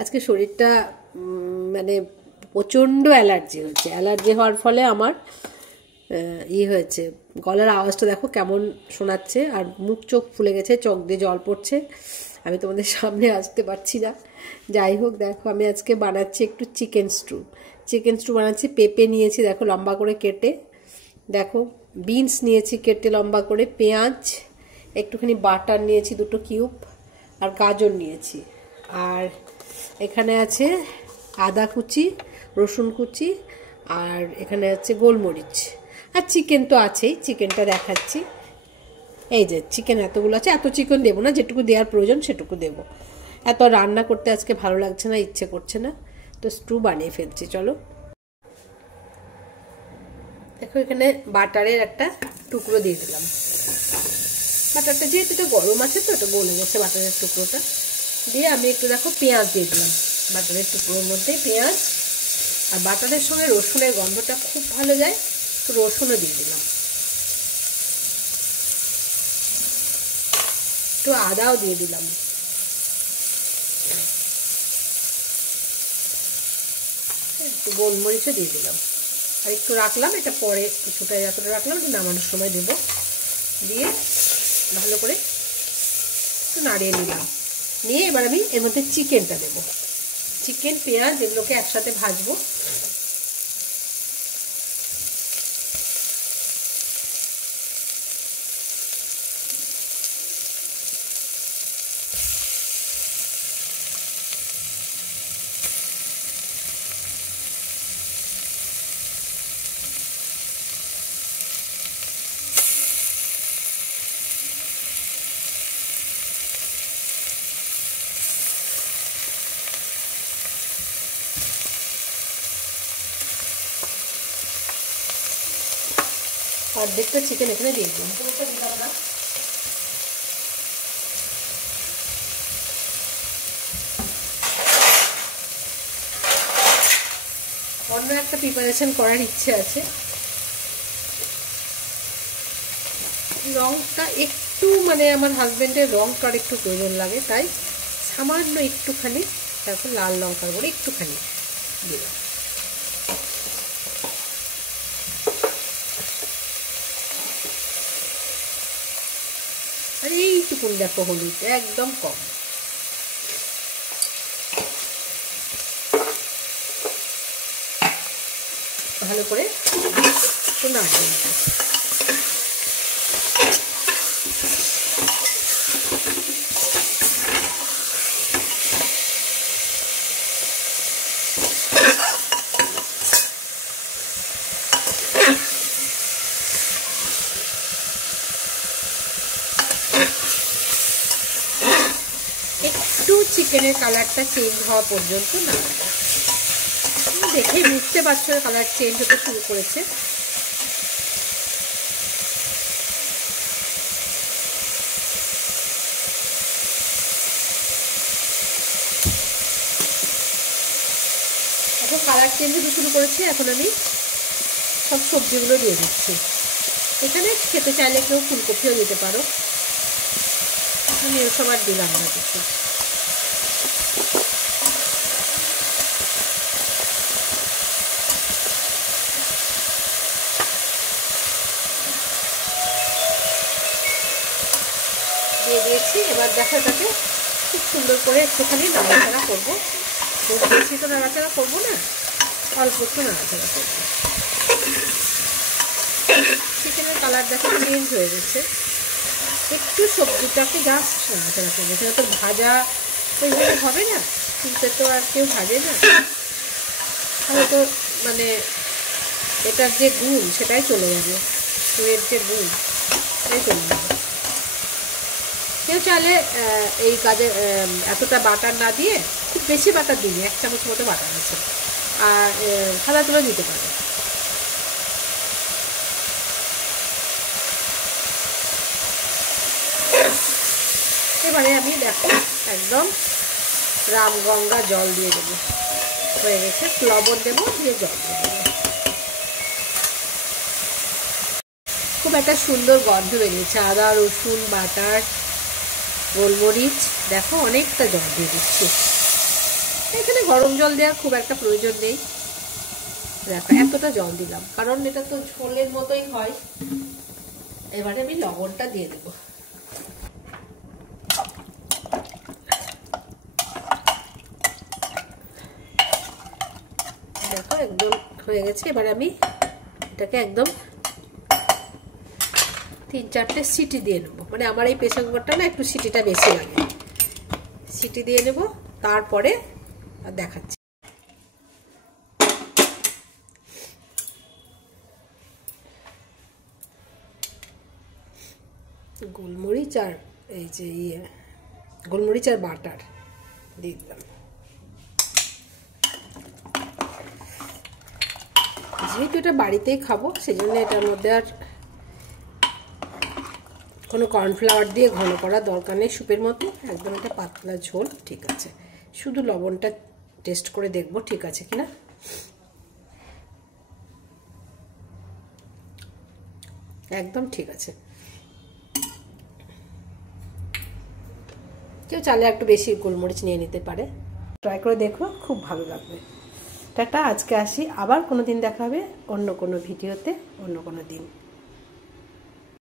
আজকে শরীরটা মানে প্রচণ্ড অ্যালার্জি হচ্ছে। অ্যালার্জি হওয়ার ফলে আমার হয়েছে, গলার আওয়াজটা দেখো কেমন শোনাচ্ছে, আর মুখ চোখ ফুলে গেছে, চোখ দিয়ে জল পড়ছে। আমি তোমাদের সামনে আসতে পারছি না। যাই হোক, দেখো আমি আজকে বানাচ্ছি একটু চিকেন স্টু বানাচ্ছি। পেঁপে নিয়েছি দেখো লম্বা করে কেটে, দেখো বিনস নিয়েছি কেটে লম্বা করে, পেঁয়াজ, একটুখানি বাটার নিয়েছি 2 কিউব, আর গাজর নিয়েছি, আর এখানে আছে আদা কুচি, রসুন কুচি, আর এখানে আছে গোলমরিচ, আর চিকেন তো আছেই, চিকেনটা দেখাচ্ছি। এই যে চিকেন এতগুলো আছে, এত চিকেন দেবো না, যেটুকু দেওয়ার প্রয়োজন সেটুকু দেবো। এত রান্না করতে আজকে ভালো লাগছে না, ইচ্ছে করছে না, তো স্টু বানিয়ে ফেলছি। চলো দেখো, এখানে বাটারের একটা টুকরো দিয়ে দিলাম। বাটারটা যেহেতু এটা গরম আছে তো এটা গলে গেছে বাটারের টুকরোটা দিয়ে। আমি একটু দেখো পেঁয়াজ দিয়ে দিলাম বাটারের টুকরোর মধ্যে, পেঁয়াজ আর বাটারের সঙ্গে রসুনের গন্ধটা খুব ভালো যায়, তো রসুনও দিয়ে দিলাম, একটু আদাও দিয়ে দিলাম, একটু গোলমরিচও দিয়ে দিলাম, আর একটু রাখলাম, এটা পরে কিছুটা যতটা রাখলাম একটু নামানোর সময় দেবো। দিয়ে ভালো করে একটু নাড়িয়ে নিলাম, নিয়ে এবার আমি এর মধ্যে চিকেনটা দেবো। চিকেন পেঁয়াজ এগুলোকে একসাথে ভাজবো। অর্ধেকটা চিকেন এখানে দিয়ে দিলাম, পুরোটা দিলাম না। অন্য একটা প্রিপারেশন করার ইচ্ছে আছে। রংটা একটু মানে আমার হাজবেন্ডের রংটার একটু প্রয়োজন লাগে, তাই সামান্য একটুখানি দেখো লাল লঙ্কার করে একটুখানি দিলাম। আর এইটুকুন দেখো হলুদ একদম কম। ভালো করে একটু নাড়িয়ে নেব। একটু চিকেনের কালারটা চেঞ্জ হওয়া পর্যন্ত না, দেখে বুঝতে পারছো কালার চেঞ্জ হতে শুরু করেছে। এখন কালার চেঞ্জ হতে শুরু করেছে, এখন আমি সব সবজিগুলো দিয়ে দিচ্ছি। এখানে খেতে চাইলে কেউ ফুলকপিও দিতে পারো, আমি ওসব আর দিলাম না কিছু। দিয়ে দিয়েছি, এবার দেখা যাবে খুব সুন্দর করে একটুখানি নাড়াচাড়া করবো। বেশি তো নাড়াচাড়া করবো না, অল্প একটু নাড়াচাড়া করবো। চিকেনের কালার দেখো চেঞ্জ হয়ে গেছে, একটু সবজিটাকে জাস্ট নাড়াচাড়া করবো। সেটা তো ভাজা ওইভাবে হবে না, কিন্তু তো আর কেউ ভাজে না, তাহলে তো মানে এটার যে গুণ সেটাই চলে যাবে, এর যে গুণ সেটাই চলে যাবে। কেউ চাইলে এই কাজে এতটা বাটার না দিয়ে, খুব বেশি বাটার দিইনি, 1 চামচ মতো বাটার আছে, আর সাদা তুলে দিতে পারে। এবারে আমি দেখো একদম রামগঙ্গা জল দিয়ে দেবো, হয়ে গেছে। লবণ দেবো, দিয়ে জল দিয়ে দেবো। খুব একটা সুন্দর গন্ধ বেরিয়েছে, আদা রসুন বাটার গোলমরিচ। দেখো অনেকটা জল দিয়ে দিচ্ছি, এখানে গরম জল দেওয়ার খুব একটা প্রয়োজন নেই। দেখো এতটা জল দিলাম, কারণ এটা তো ঝোলের মতোই হয়। এবারে আমি লবণটা দিয়ে দেব। দেখো একদম হয়ে গেছে। এবারে আমি এটাকে একদম 3-4টে সিটি দিয়ে নেবো। মানে আমার এই প্রেসার কুকারটা না একটু সিটিটা বেশি লাগে। সিটি দিয়ে নেব, তারপরে দেখাচ্ছি। গোলমরিচ আর এই যে গোলমরিচ আর বাটার দিয়ে দিলাম। যেহেতু এটা বাড়িতেই খাবো, সেই জন্য এটার মধ্যে আর কোনো কর্নফ্লাওয়ার দিয়ে ঘন করার দরকার নেই। স্যুপের মতো একদম একটা পাতলা ঝোল ঠিক আছে। শুধু লবণটা টেস্ট করে দেখবো ঠিক আছে কিনা। একদম ঠিক আছে। কেউ চাইলে একটু বেশি গোলমরিচ নিয়ে নিতে পারে। ট্রাই করে দেখো, খুব ভালো লাগবে। টাটা, আজকে আসি, আবার কোনো দিন দেখা হবে অন্য কোনো ভিডিওতে, অন্য কোনো দিন।